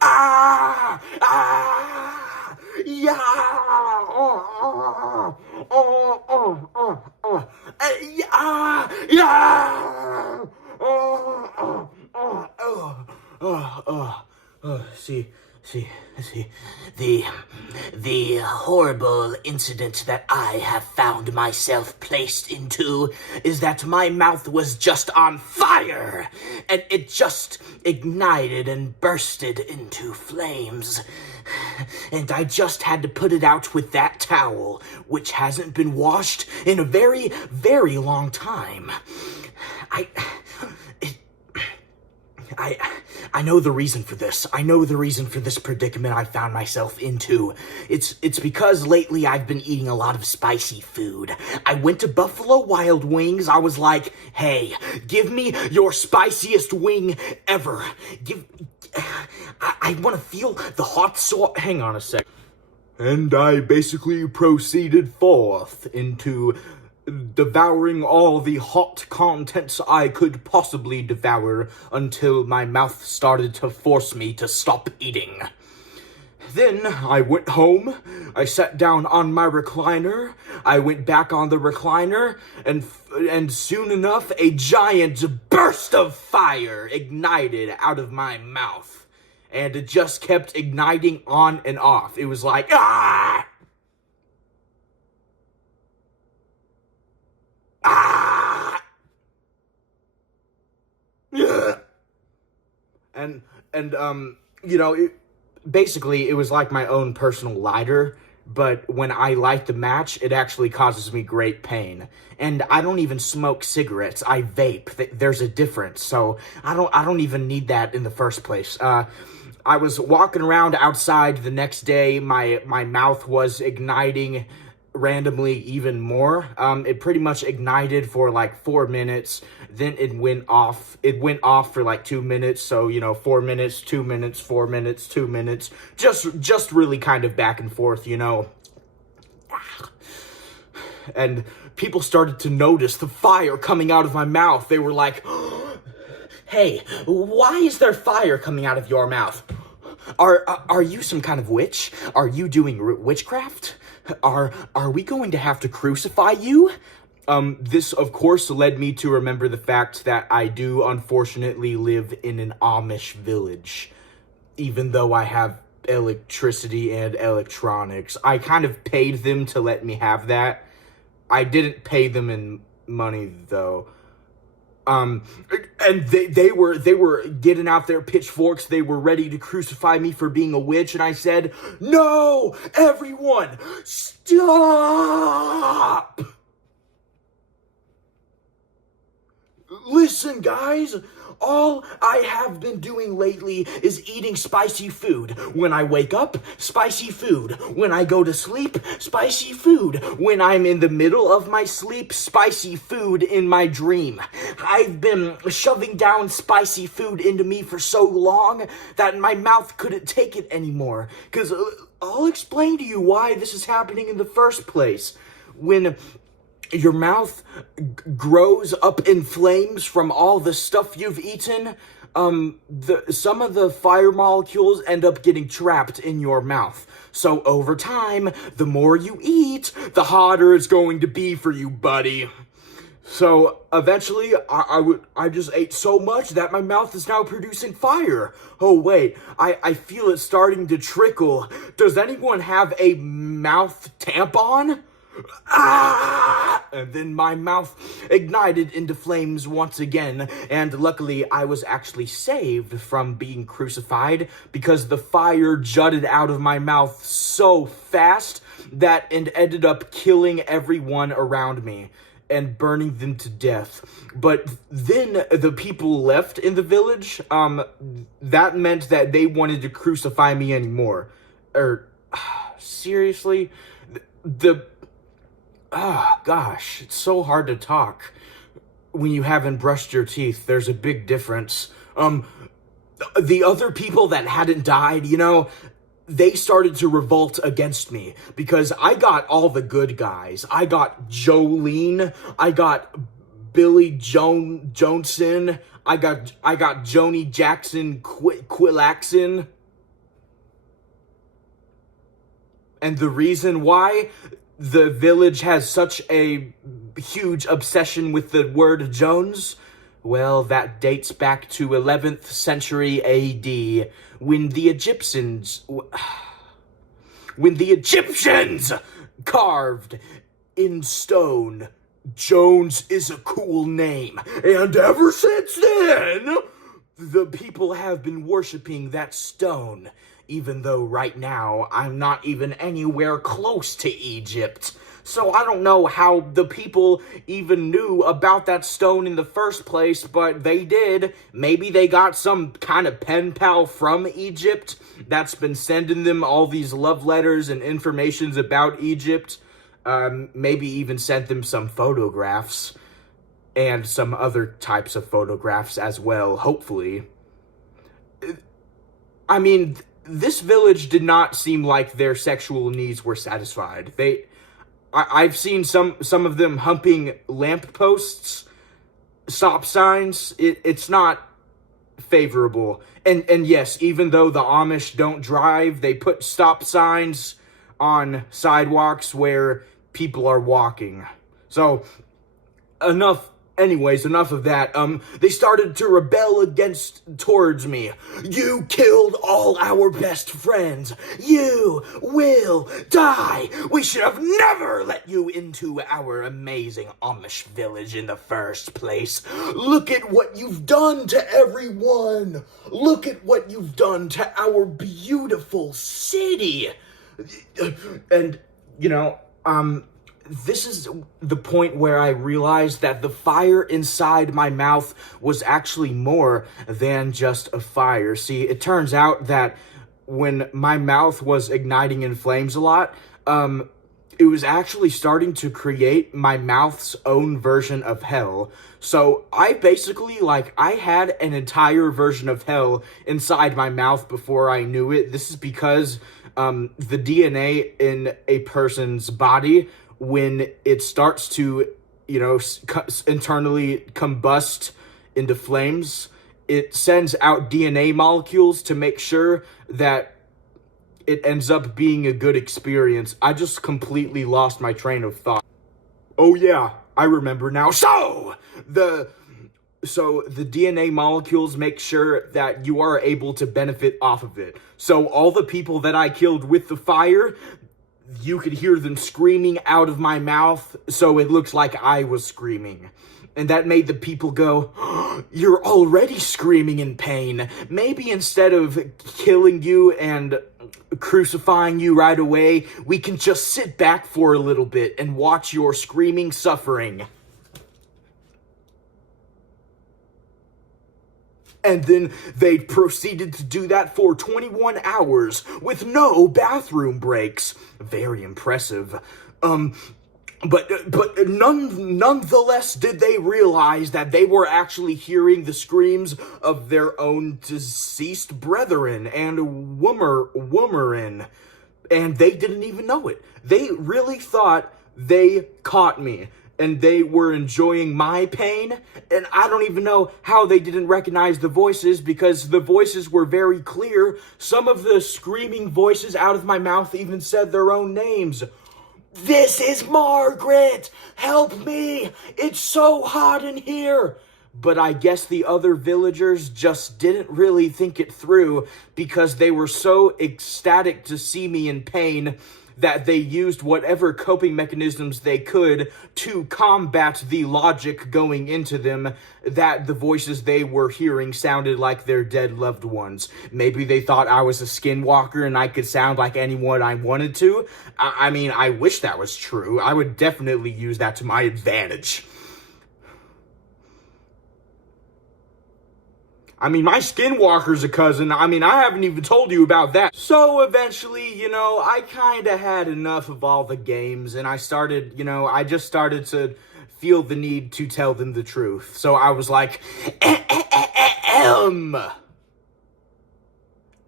Ah! Ah! Yeah! Oh, oh, oh, oh, oh, oh. Yeah! Yeah! Oh, oh, oh, oh, oh, oh, oh. See, the, the horrible incident that I have found myself placed into is that my mouth was just on fire, and it just ignited and bursted into flames. And I just had to put it out with that towel, which hasn't been washed in a very, very long time. I know the reason for this. I know the reason for this predicament I found myself into. It's because lately I've been eating a lot of spicy food. I went to Buffalo Wild Wings. I was like, hey, give me your spiciest wing ever. I want to feel the hot sauce. Hang on a sec. And I basically proceeded forth into devouring all the hot contents I could possibly devour until my mouth started to force me to stop eating. Then I went home, I sat down on my recliner, I went back on the recliner, and soon enough a giant burst of fire ignited out of my mouth. And it just kept igniting on and off. It was like, ah! Ah! And basically it was like my own personal lighter, but when I light the match, it actually causes me great pain. And I don't even smoke cigarettes. I vape. There's a difference. So I don't even need that in the first place. I was walking around outside the next day. My mouth was igniting randomly even more. It pretty much ignited for like 4 minutes. Then it went off. It went off for like 2 minutes. So, 4 minutes, 2 minutes, 4 minutes, 2 minutes. Just really kind of back and forth, And people started to notice the fire coming out of my mouth. They were like, hey, why is there fire coming out of your mouth? Are you some kind of witch? Are you doing witchcraft? Are we going to have to crucify you? This, of course, led me to remember the fact that I do, unfortunately, live in an Amish village. Even though I have electricity and electronics. I kind of paid them to let me have that. I didn't pay them in money, though. And they were getting out their pitchforks. They were ready to crucify me for being a witch. And I said, no, everyone, stop. Listen, guys, all I have been doing lately is eating spicy food. When I wake up, spicy food. When I go to sleep, spicy food. When I'm in the middle of my sleep, spicy food in my dream. I've been shoving down spicy food into me for so long that my mouth couldn't take it anymore. Because I'll explain to you why this is happening in the first place. When your mouth grows up in flames from all the stuff you've eaten, some of the fire molecules end up getting trapped in your mouth. So over time, the more you eat, the hotter it's going to be for you, buddy. So eventually, I just ate so much that my mouth is now producing fire. Oh wait, I feel it starting to trickle. Does anyone have a mouth tampon? Ah! And then my mouth ignited into flames once again, and luckily I was actually saved from being crucified because the fire jutted out of my mouth so fast that it ended up killing everyone around me and burning them to death. But then the people left in the village. That meant that they wanted to crucify me anymore. Seriously? Gosh, it's so hard to talk when you haven't brushed your teeth. There's a big difference. The other people that hadn't died, they started to revolt against me because I got all the good guys. I got Jolene, I got Billy Johnson, I got Joni Jackson Quillaxon. And the reason why the village has such a huge obsession with the word Jones, well, that dates back to 11th century AD, when the Egyptians carved in stone, Jones is a cool name. And ever since then, the people have been worshiping that stone, even though right now I'm not even anywhere close to Egypt. So I don't know how the people even knew about that stone in the first place, but they did. Maybe they got some kind of pen pal from Egypt that's been sending them all these love letters and informations about Egypt. Maybe even sent them some photographs and some other types of photographs as well, hopefully. I mean, this village did not seem like their sexual needs were satisfied. I've seen some of them humping lampposts, stop signs. It's not favorable. And yes, even though the Amish don't drive, they put stop signs on sidewalks where people are walking. So, enough of that. They started to rebel towards me. You killed all our best friends. You will die. We should have never let you into our amazing Amish village in the first place. Look at what you've done to everyone. Look at what you've done to our beautiful city. And, this is the point where I realized that the fire inside my mouth was actually more than just a fire. See, it turns out that when my mouth was igniting in flames a lot, it was actually starting to create my mouth's own version of hell. So I basically, I had an entire version of hell inside my mouth before I knew it. This is because the DNA in a person's body, when it starts to, internally combust into flames, it sends out DNA molecules to make sure that it ends up being a good experience. I just completely lost my train of thought. Oh yeah, I remember now. So the DNA molecules make sure that you are able to benefit off of it. So all the people that I killed with the fire, you could hear them screaming out of my mouth, so it looks like I was screaming. And that made the people go, oh, you're already screaming in pain. Maybe instead of killing you and crucifying you right away, we can just sit back for a little bit and watch your screaming suffering. And then they proceeded to do that for 21 hours with no bathroom breaks. Very impressive. But nonetheless did they realize that they were actually hearing the screams of their own deceased brethren and woman, and they didn't even know it. They really thought they caught me, and they were enjoying my pain, and I don't even know how they didn't recognize the voices, because the voices were very clear. Some of the screaming voices out of my mouth even said their own names. This is Margaret! Help me! It's so hot in here! But I guess the other villagers just didn't really think it through, because they were so ecstatic to see me in pain that they used whatever coping mechanisms they could to combat the logic going into them that the voices they were hearing sounded like their dead loved ones. Maybe they thought I was a skinwalker and I could sound like anyone I wanted to. I mean, I wish that was true. I would definitely use that to my advantage. I mean, my skinwalker's a cousin. I mean, I haven't even told you about that. So eventually, I kind of had enough of all the games, and I just started to feel the need to tell them the truth. So I was like,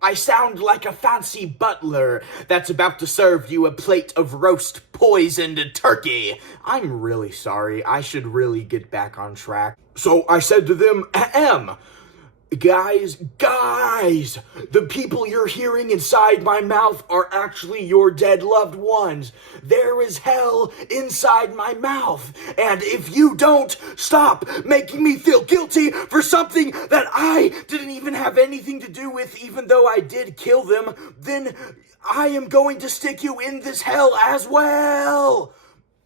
I sound like a fancy butler that's about to serve you a plate of roast poisoned turkey. I'm really sorry. I should really get back on track. So I said to them, Guys, the people you're hearing inside my mouth are actually your dead loved ones. There is hell inside my mouth. And if you don't stop making me feel guilty for something that I didn't even have anything to do with, even though I did kill them, then I am going to stick you in this hell as well.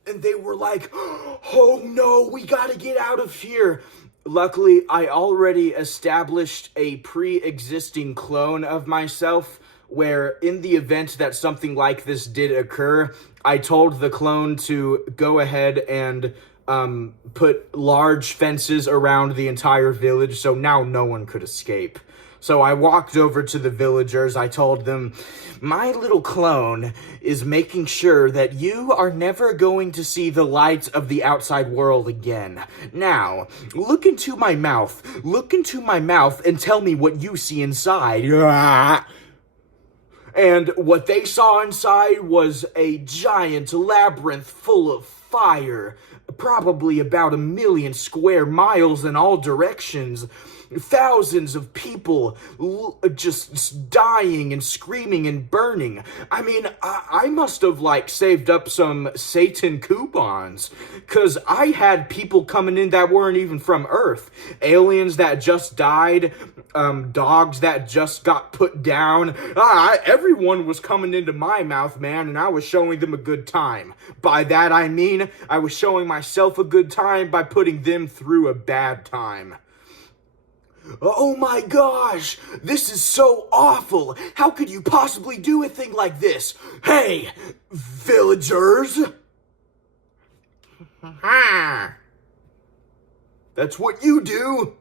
And they were like, oh no, we gotta get out of here. Luckily, I already established a pre-existing clone of myself, where in the event that something like this did occur, I told the clone to go ahead and put large fences around the entire village, so now no one could escape. So I walked over to the villagers. I told them, my little clone is making sure that you are never going to see the light of the outside world again. Now, look into my mouth. Look into my mouth and tell me what you see inside. And what they saw inside was a giant labyrinth full of fire, probably about 1 million square miles in all directions. Thousands of people just dying and screaming and burning. I mean, I must have, saved up some Satan coupons, because I had people coming in that weren't even from Earth. Aliens that just died, dogs that just got put down. Everyone was coming into my mouth, man, and I was showing them a good time. By that I mean, I was showing myself a good time by putting them through a bad time. Oh my gosh, this is so awful. How could you possibly do a thing like this? Hey, villagers. That's what you do.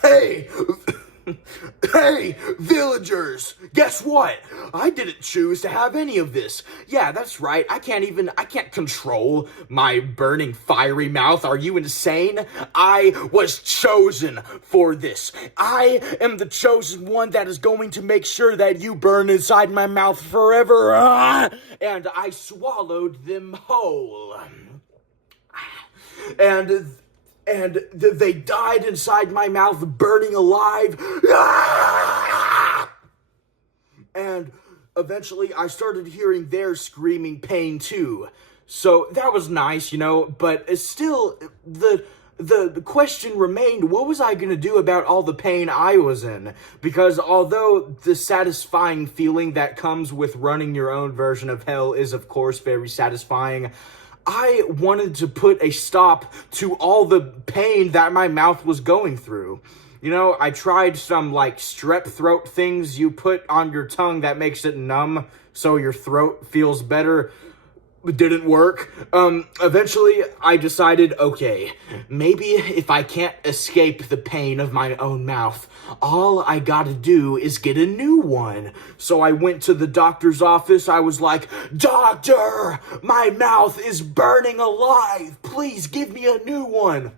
Hey, hey, villagers, guess what? I didn't choose to have any of this. Yeah, that's right. I can't control my burning fiery mouth. Are you insane? I was chosen for this. I am the chosen one that is going to make sure that you burn inside my mouth forever. And I swallowed them whole. And they died inside my mouth, burning alive. And eventually I started hearing their screaming pain too. So that was nice, but still, the question remained, what was I going to do about all the pain I was in? Because although the satisfying feeling that comes with running your own version of hell is, of course, very satisfying, I wanted to put a stop to all the pain that my mouth was going through. I tried some, strep throat things you put on your tongue that makes it numb so your throat feels better. It didn't work. Eventually, I decided, okay, maybe if I can't escape the pain of my own mouth, all I gotta do is get a new one. So I went to the doctor's office. I was like, Doctor, my mouth is burning alive. Please give me a new one.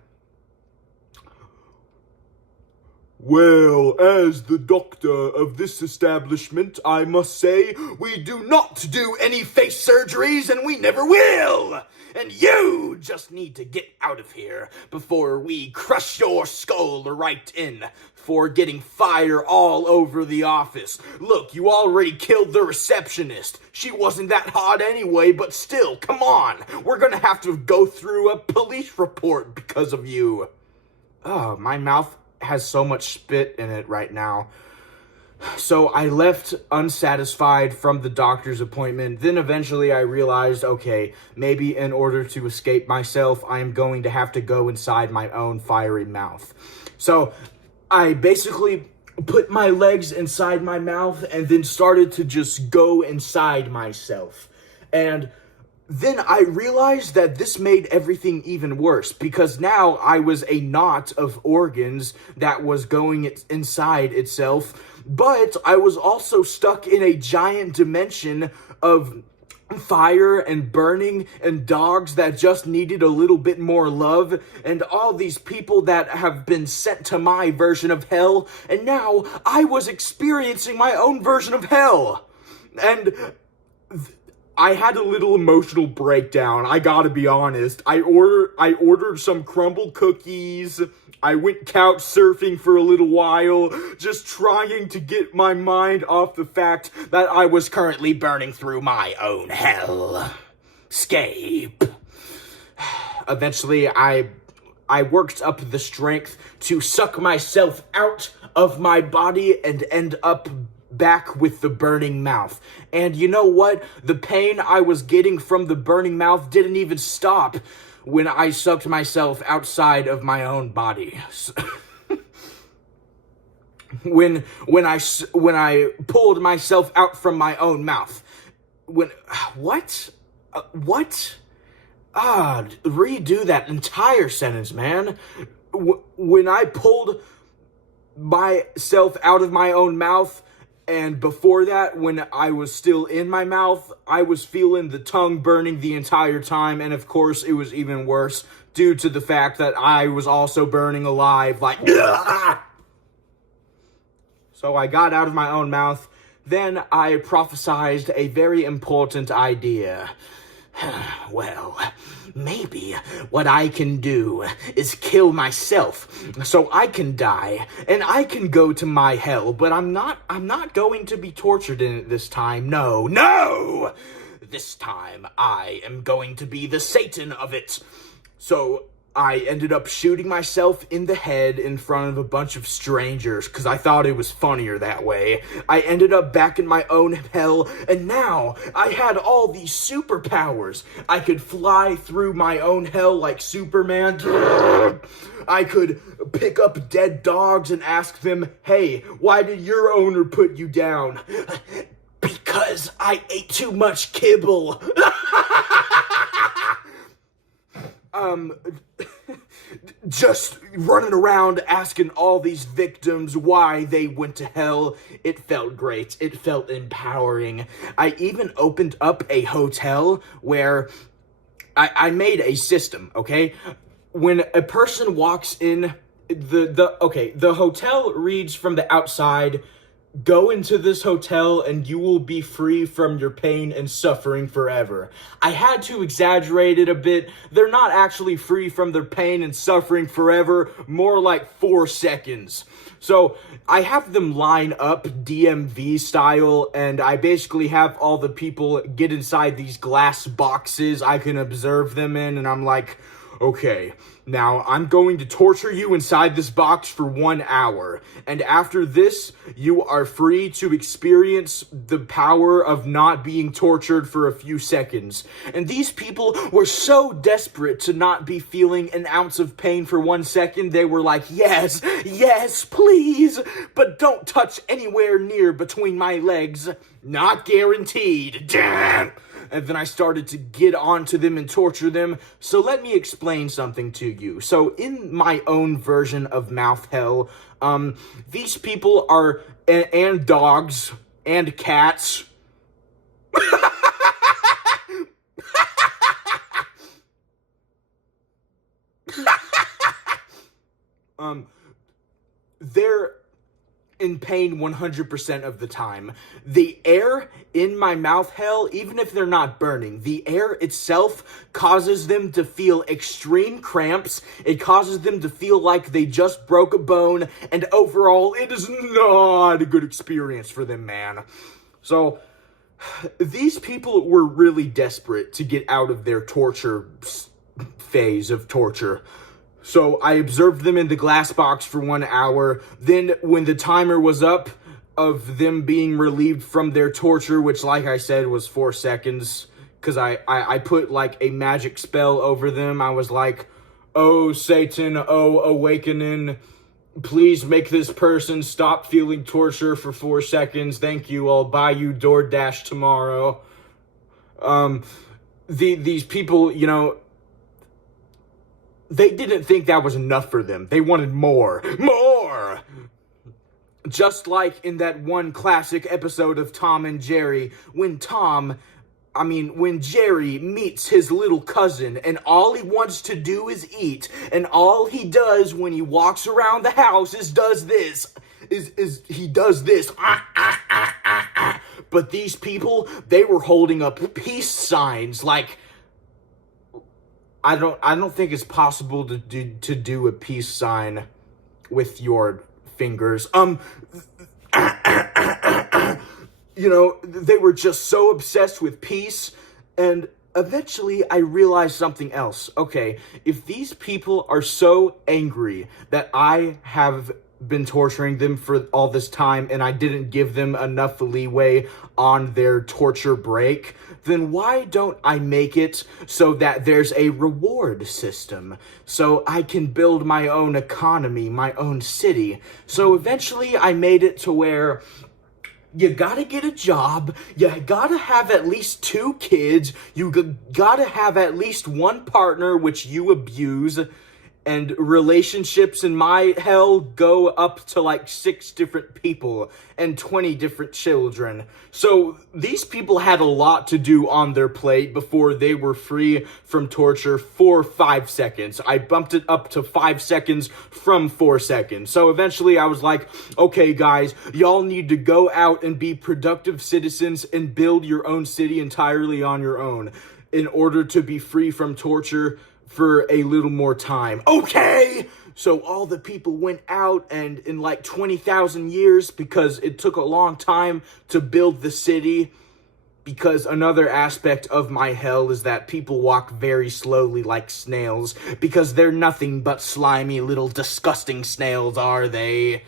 Well, as the doctor of this establishment, I must say, we do not do any face surgeries, and we never will! And you just need to get out of here before we crush your skull right in for getting fire all over the office. Look, you already killed the receptionist. She wasn't that hot anyway, but still, come on. We're gonna have to go through a police report because of you. Oh, my mouth has so much spit in it right now. So I left unsatisfied from the doctor's appointment. Then eventually I realized, okay, maybe in order to escape myself, I am going to have to go inside my own fiery mouth. So I basically put my legs inside my mouth and then started to just go inside myself. And then I realized that this made everything even worse, because now I was a knot of organs that was going inside itself, but I was also stuck in a giant dimension of fire and burning and dogs that just needed a little bit more love and all these people that have been sent to my version of hell, and now I was experiencing my own version of hell. And I had a little emotional breakdown. I gotta be honest. I ordered some crumble cookies. I went couch surfing for a little while, just trying to get my mind off the fact that I was currently burning through my own hell. Escape. Eventually, I worked up the strength to suck myself out of my body and end up back with the burning mouth. And you know what? The pain I was getting from the burning mouth didn't even stop when I sucked myself outside of my own body. when I pulled myself out from my own mouth. What? Redo that entire sentence, man. When I pulled myself out of my own mouth, and before that, when I was still in my mouth, I was feeling the tongue burning the entire time, and of course, it was even worse due to the fact that I was also burning alive, like, So I got out of my own mouth. Then I prophesied a very important idea. Well, maybe what I can do is kill myself so I can die and I can go to my hell, but I'm not going to be tortured in it this time. No! This time I am going to be the Satan of it. So I ended up shooting myself in the head in front of a bunch of strangers because I thought it was funnier that way. I ended up back in my own hell, and now I had all these superpowers. I could fly through my own hell like Superman. I could pick up dead dogs and ask them, hey, why did your owner put you down? Because I ate too much kibble. Just running around asking all these victims why they went to hell. It felt great. It felt empowering. I even opened up a hotel where I made a system, okay? When a person walks in, the hotel reads from the outside, go into this hotel and you will be free from your pain and suffering forever. I had to exaggerate it a bit. They're not actually free from their pain and suffering forever, more like 4 seconds. So I have them line up DMV style, and I basically have all the people get inside these glass boxes I can observe them in, and I'm like, okay, now I'm going to torture you inside this box for 1 hour. And after this, you are free to experience the power of not being tortured for a few seconds. And these people were so desperate to not be feeling an ounce of pain for 1 second, they were like, yes, please, but don't touch anywhere near between my legs. Not guaranteed. Damn. And then I started to get onto them and torture them. So let me explain something to you. So in my own version of mouth hell, these people are, and dogs, and cats. They're in pain 100% of the time. The air in my mouth hell, even if they're not burning, the air itself causes them to feel extreme cramps. It causes them to feel like they just broke a bone, and overall, it is not a good experience for them, man. So, these people were really desperate to get out of their torture phase of torture. So I observed them in the glass box for 1 hour. Then when the timer was up of them being relieved from their torture, which like I said was 4 seconds, because I put like a magic spell over them. I was like, oh Satan, oh awakening, please make this person stop feeling torture for 4 seconds. Thank you, I'll buy you DoorDash tomorrow. These people, you know, they didn't think that was enough for them. They wanted more. More! Just like in that one classic episode of Tom and Jerry, when Jerry meets his little cousin and all he wants to do is eat, and all he does when he walks around the house is he does this. But these people, they were holding up peace signs. Like, I don't think it's possible to do a peace sign with your fingers. They were just so obsessed with peace, and eventually I realized something else. Okay, if these people are so angry that I have been torturing them for all this time and I didn't give them enough leeway on their torture break, then why don't I make it so that there's a reward system so I can build my own economy, my own city? So eventually I made it to where you gotta get a job, you gotta have at least 2 kids, you gotta have at least 1 partner which you abuse, and relationships in my hell go up to like 6 different people and 20 different children. So these people had a lot to do on their plate before they were free from torture for 5 seconds. I bumped it up to 5 seconds from 4 seconds. So eventually I was like, okay guys, y'all need to go out and be productive citizens and build your own city entirely on your own in order to be free from torture for a little more time. Okay! So all the people went out, and in like 20,000 years, because it took a long time to build the city, because another aspect of my hell is that people walk very slowly like snails, because they're nothing but slimy little disgusting snails, are they?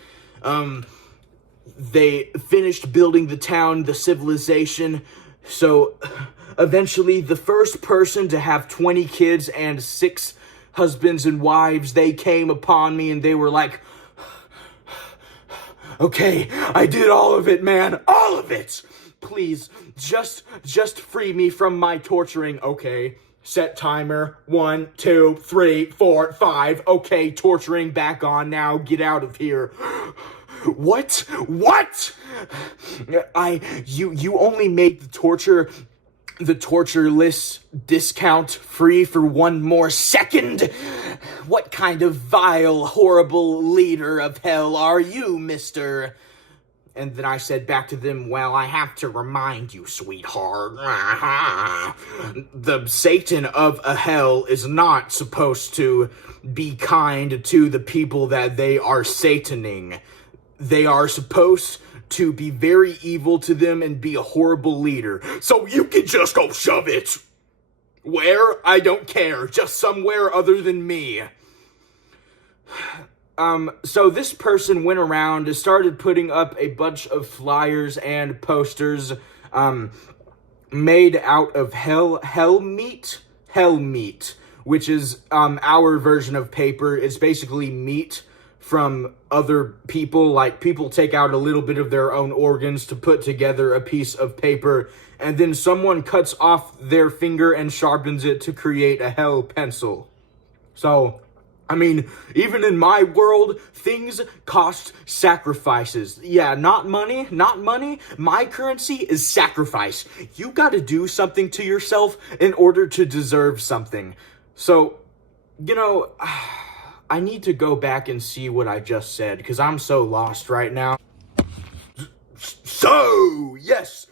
They finished building the town, the civilization, so eventually, the first person to have 20 kids and 6 husbands and wives, they came upon me and they were like, okay, I did all of it, man, all of it. Please, just free me from my torturing. Okay, set timer, 1, 2, 3, 4, 5. Okay, torturing back on now, get out of here. What? You only made the tortureless discount free for 1 more second? What kind of vile, horrible leader of hell are you, mister? And then I said back to them, well, I have to remind you, sweetheart. The Satan of a hell is not supposed to be kind to the people that they are sataning. They are supposed to be very evil to them and be a horrible leader. So you can just go shove it. Where? I don't care. Just somewhere other than me. So this person went around and started putting up a bunch of flyers and posters, made out of hell meat, which is, our version of paper. It's basically meat from other people. Like, people take out a little bit of their own organs to put together a piece of paper, and then someone cuts off their finger and sharpens it to create a hell pencil. So, I mean, even in my world, things cost sacrifices. Yeah, not money. My currency is sacrifice. You gotta do something to yourself in order to deserve something. So, I need to go back and see what I just said, because I'm so lost right now. So, yes,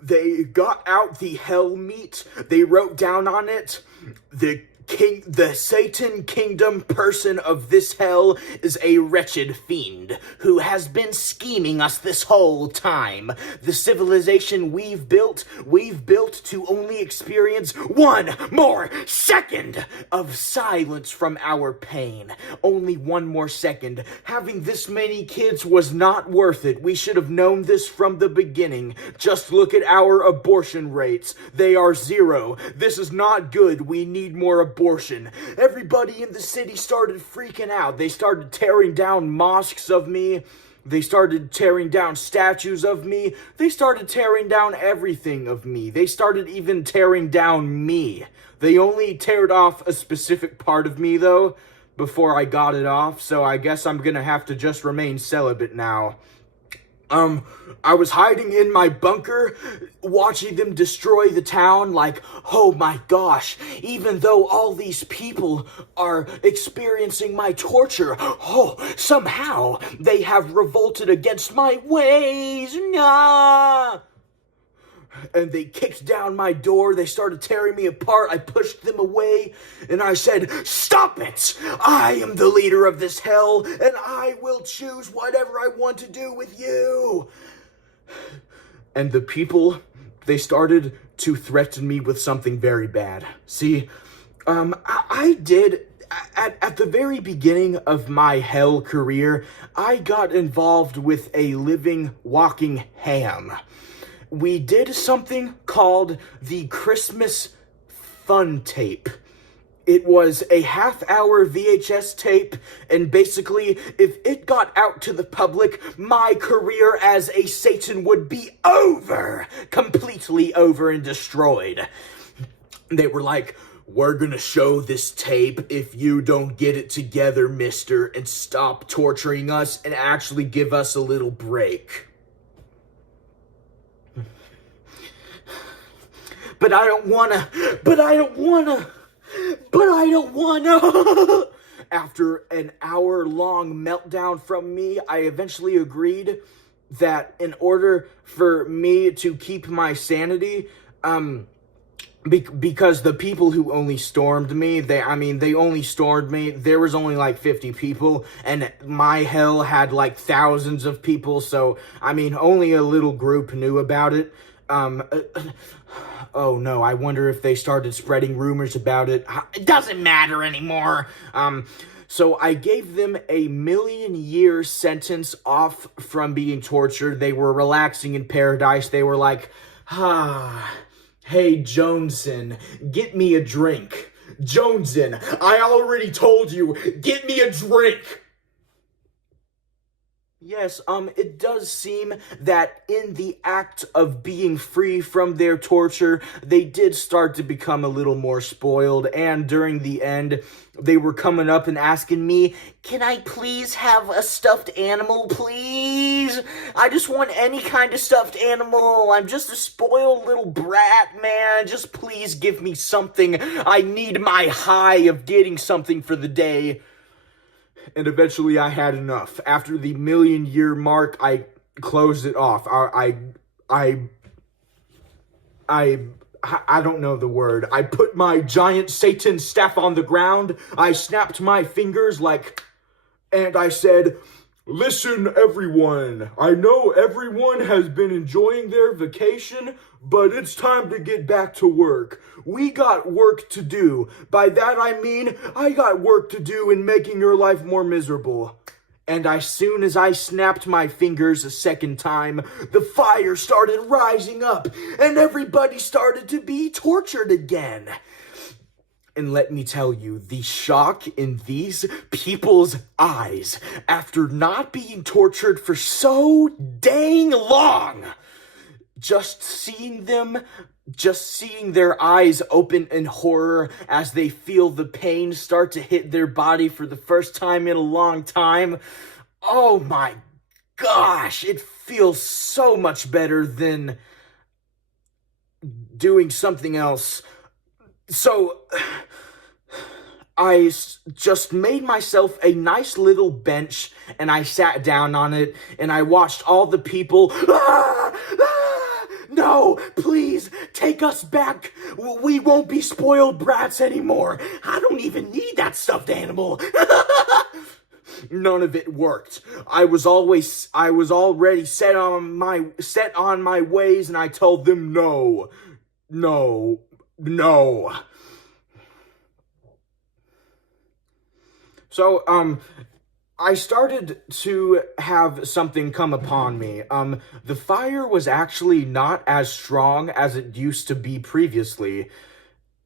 they got out the hell meat. They wrote down on it, the Satan kingdom person of this hell is a wretched fiend who has been scheming us this whole time. The civilization we've built to only experience 1 more second of silence from our pain. Only 1 more second. Having this many kids was not worth it. We should have known this from the beginning. Just look at our abortion rates. They are 0. This is not good. We need more abortion. Everybody in the city started freaking out. They started tearing down mosques of me. They started tearing down statues of me. They started tearing down everything of me. They started even tearing down me. They only teared off a specific part of me, though, before I got it off, so I guess I'm gonna have to just remain celibate now. Um, I was hiding in my bunker, watching them destroy the town, like, oh my gosh, even though all these people are experiencing my torture, oh, somehow they have revolted against my ways, nah! And they kicked down my door. They started tearing me apart. I pushed them away, and I said, "Stop it! I am the leader of this hell, and I will choose whatever I want to do with you." And the people, they started to threaten me with something very bad. See, I did, at the very beginning of my hell career, I got involved with a living, walking ham. We did something called the Christmas Fun Tape. It was a half-hour VHS tape, and basically, if it got out to the public, my career as a Satan would be over. Completely over and destroyed. They were like, "We're gonna show this tape if you don't get it together, mister, and stop torturing us and actually give us a little break." But I don't wanna. After an hour-long meltdown from me, I eventually agreed that in order for me to keep my sanity, because the people who only stormed me, they only stormed me, there was only like 50 people, and my hell had like thousands of people, so, only a little group knew about it. Oh no, I wonder if they started spreading rumors about it. It doesn't matter anymore. So I gave them a 1,000,000-year sentence off from being tortured. They were relaxing in paradise. They were like, "Hey, Joneson, get me a drink. Joneson, I already told you, get me a drink." Yes, it does seem that in the act of being free from their torture, they did start to become a little more spoiled, and during the end, they were coming up and asking me, "Can I please have a stuffed animal, please? I just want any kind of stuffed animal. I'm just a spoiled little brat, man. Just please give me something. I need my high of getting something for the day." And eventually I had enough. After the 1,000,000-year mark, I closed it off. I don't know the word. I put my giant Satan staff on the ground. I snapped my fingers and I said, "Listen, everyone. I know everyone has been enjoying their vacation, but it's time to get back to work. We got work to do. By that I mean, I got work to do in making your life more miserable." And as soon as I snapped my fingers a second time, the fire started rising up, and everybody started to be tortured again. And let me tell you, the shock in these people's eyes after not being tortured for so dang long, just seeing their eyes open in horror as they feel the pain start to hit their body for the first time in a long time. Oh my gosh, it feels so much better than doing something else. So I just made myself a nice little bench, and I sat down on it, and I watched all the people. No, please, take us back. We won't be spoiled brats anymore. I don't even need that stuffed animal. None of it worked. I was already set on my ways, and I told them no. So, I started to have something come upon me. The fire was actually not as strong as it used to be previously.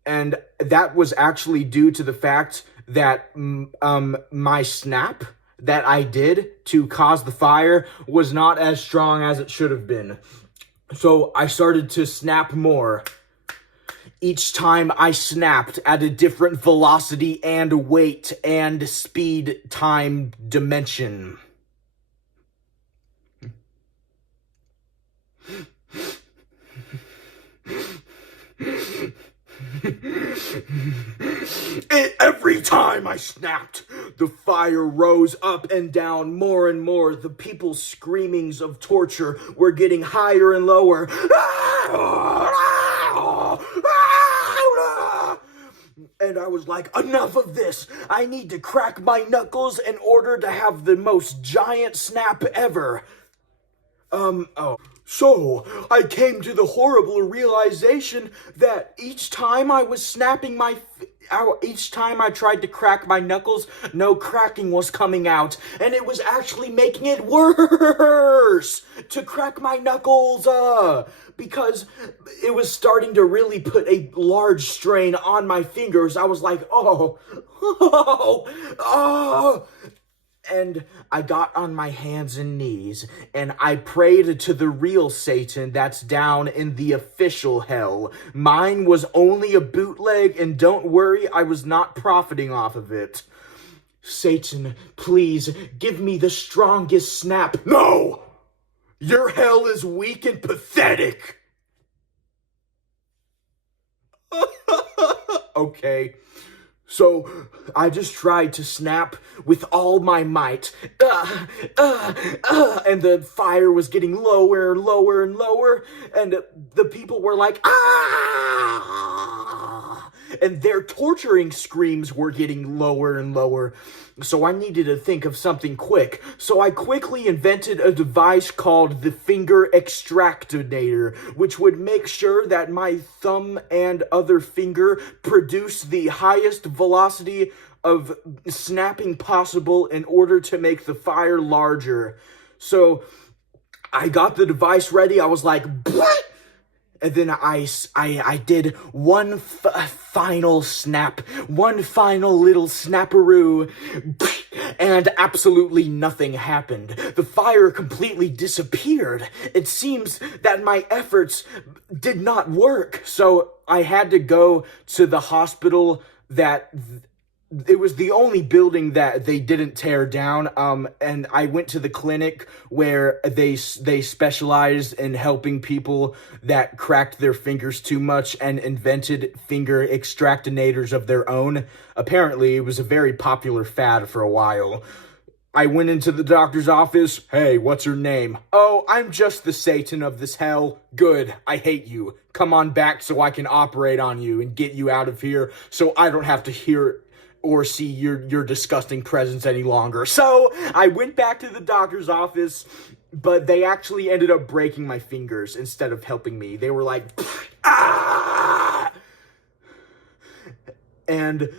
And that was actually due to the fact that, my snap that I did to cause the fire was not as strong as it should have been. So I started to snap more. Each time I snapped at a different velocity and weight and speed time dimension. Every time I snapped, the fire rose up and down more and more. The people's screamings of torture were getting higher and lower. And I was like, enough of this. I need to crack my knuckles in order to have the most giant snap ever. So, I came to the horrible realization that each time I was snapping each time I tried to crack my knuckles, no cracking was coming out, and it was actually making it worse to crack my knuckles, because it was starting to really put a large strain on my fingers. I was like, and I got on my hands and knees, and I prayed to the real Satan that's down in the official hell. Mine was only a bootleg, and don't worry, I was not profiting off of it. Satan, please, give me the strongest snap. No! Your hell is weak and pathetic! Okay. So, I just tried to snap with all my might, and the fire was getting lower and lower and lower, and the people were like, ah! And their torturing screams were getting lower and lower. So I needed to think of something quick. So I quickly invented a device called the finger extractinator, which would make sure that my thumb and other finger produce the highest velocity of snapping possible in order to make the fire larger. So I got the device ready. I was like, what? And then I did one final snap, one final little snapperoo, and absolutely nothing happened. The fire completely disappeared. It seems that my efforts did not work, so I had to go to the hospital that... It was the only building that they didn't tear down, and I went to the clinic where they specialized in helping people that cracked their fingers too much and invented finger extractinators of their own. Apparently, it was a very popular fad for a while. I went into the doctor's office. Hey, what's your name? Oh, I'm just the Satan of this hell. Good, I hate you. Come on back so I can operate on you and get you out of here so I don't have to hear or see your disgusting presence any longer. So, I went back to the doctor's office, but they actually ended up breaking my fingers instead of helping me. They were like, ah! And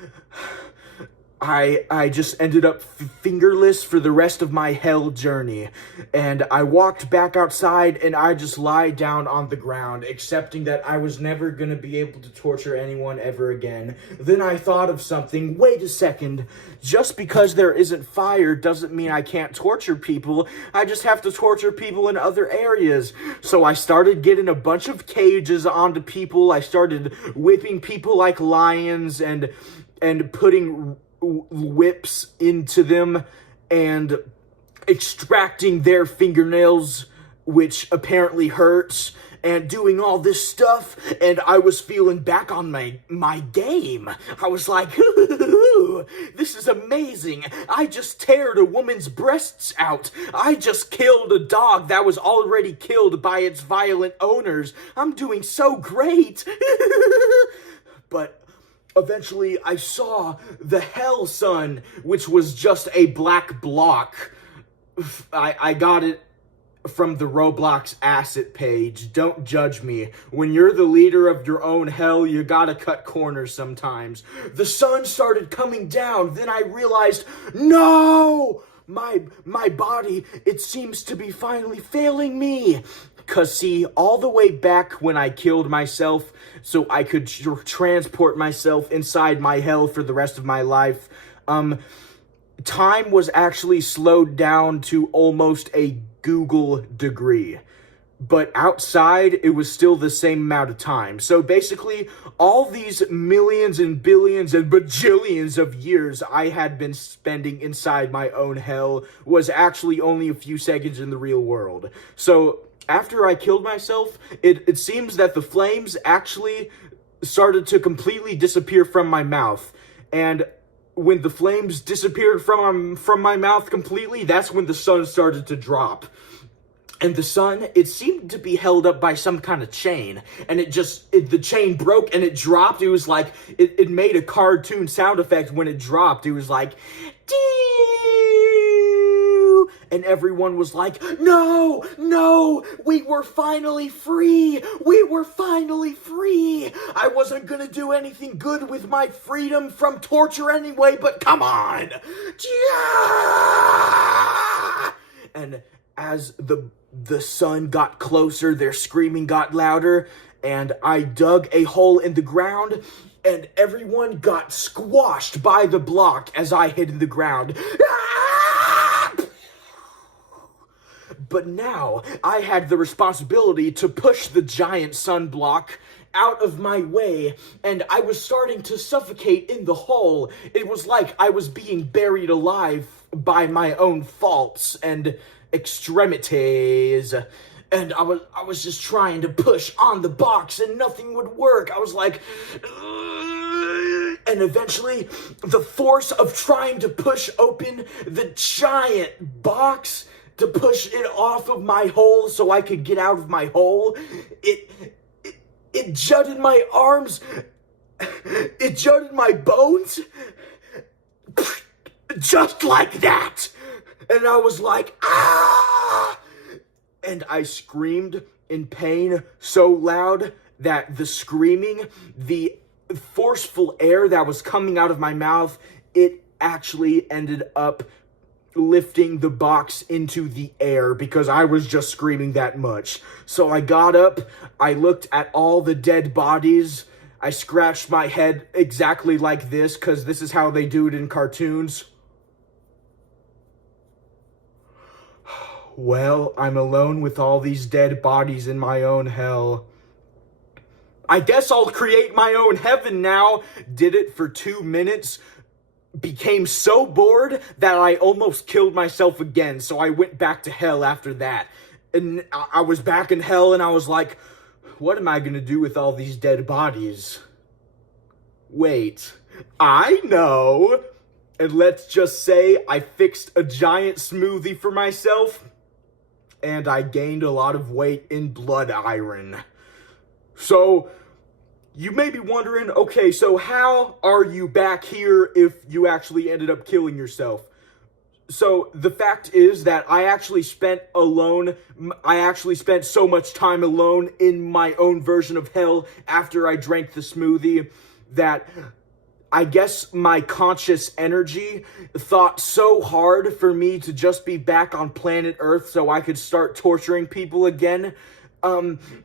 I just ended up fingerless for the rest of my hell journey. And I walked back outside and I just lied down on the ground, accepting that I was never going to be able to torture anyone ever again. Then I thought of something. Wait a second. Just because there isn't fire doesn't mean I can't torture people. I just have to torture people in other areas. So I started getting a bunch of cages onto people. I started whipping people like lions and putting whips into them and extracting their fingernails, which apparently hurts, and doing all this stuff, and I was feeling back on my game. I was like, this is amazing. I just teared a woman's breasts out. I just killed a dog that was already killed by its violent owners. I'm doing so great. But eventually, I saw the Hell Sun, which was just a black block. I got it from the Roblox asset page. Don't judge me. When you're the leader of your own hell, you gotta cut corners sometimes. The sun started coming down. Then I realized, no! My body, it seems to be finally failing me. 'Cause see, all the way back when I killed myself so I could transport myself inside my hell for the rest of my life, time was actually slowed down to almost a Google degree. But outside, it was still the same amount of time. So basically, all these millions and billions and bajillions of years I had been spending inside my own hell was actually only a few seconds in the real world. So after I killed myself, it seems that the flames actually started to completely disappear from my mouth. And when the flames disappeared from my mouth completely, that's when the sun started to drop. And the sun, it seemed to be held up by some kind of chain. And the chain broke and it dropped. It was like, it made a cartoon sound effect when it dropped. It was like, dee. And everyone was like, no, no, we were finally free. We were finally free. I wasn't gonna do anything good with my freedom from torture anyway, but come on. Yeah! And as the sun got closer, their screaming got louder, and I dug a hole in the ground, and everyone got squashed by the block as I hit in the ground. But now I had the responsibility to push the giant sunblock out of my way, and I was starting to suffocate in the hole. It was like I was being buried alive by my own faults and extremities. And I was just trying to push on the box and nothing would work. I was like, ugh. And eventually the force of trying to push open the giant box to push it off of my hole so I could get out of my hole, it jutted my arms, it jutted my bones, just like that. And I was like, ah! And I screamed in pain so loud that the screaming, the forceful air that was coming out of my mouth, it actually ended up lifting the box into the air because I was just screaming that much. So I got up, I looked at all the dead bodies, I scratched my head exactly like this because this is how they do it in cartoons. Well, I'm alone with all these dead bodies in my own hell. I guess I'll create my own heaven now. Did it for 2 minutes. Became so bored that I almost killed myself again. So I went back to hell after that. And I was back in hell and I was like, what am I going to do with all these dead bodies? Wait, I know. And let's just say I fixed a giant smoothie for myself. And I gained a lot of weight in blood iron. So, you may be wondering, okay, so how are you back here if you actually ended up killing yourself? So, the fact is that I actually spent so much time alone in my own version of hell after I drank the smoothie that I guess my conscious energy thought so hard for me to just be back on planet Earth so I could start torturing people again.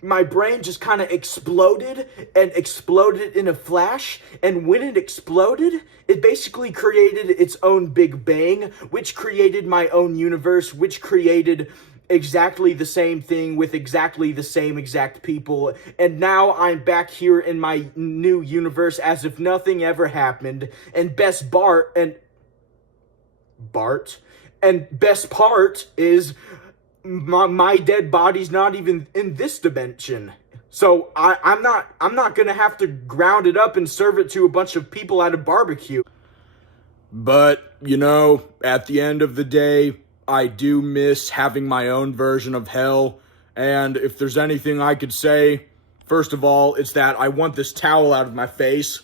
My brain just kind of exploded in a flash. And when it exploded, it basically created its own Big Bang, which created my own universe, which created exactly the same thing with exactly the same exact people. And now I'm back here in my new universe as if nothing ever happened. And best part is my dead body's not even in this dimension. So I'm not gonna have to ground it up and serve it to a bunch of people at a barbecue. But, at the end of the day, I do miss having my own version of hell, and if there's anything I could say, first of all, it's that I want this towel out of my face.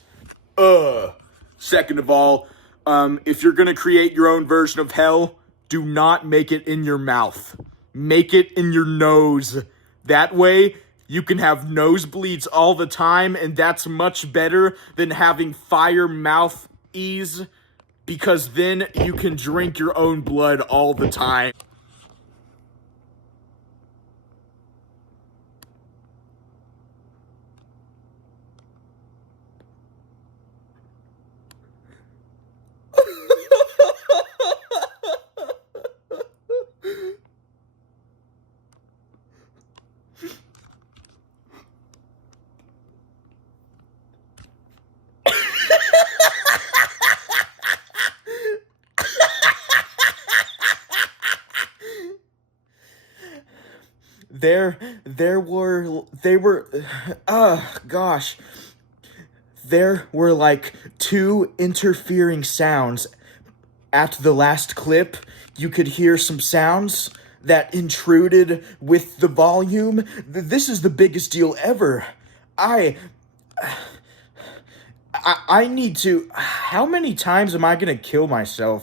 Second of all, if you're gonna create your own version of hell, do not make it in your mouth. Make it in your nose. That way, you can have nosebleeds all the time, and that's much better than having fire mouth ease, because then you can drink your own blood all the time. Gosh. there were like two interfering sounds at the last clip. You could hear some sounds that intruded with the volume. This is the biggest deal ever. I need to. How many times am I gonna kill myself?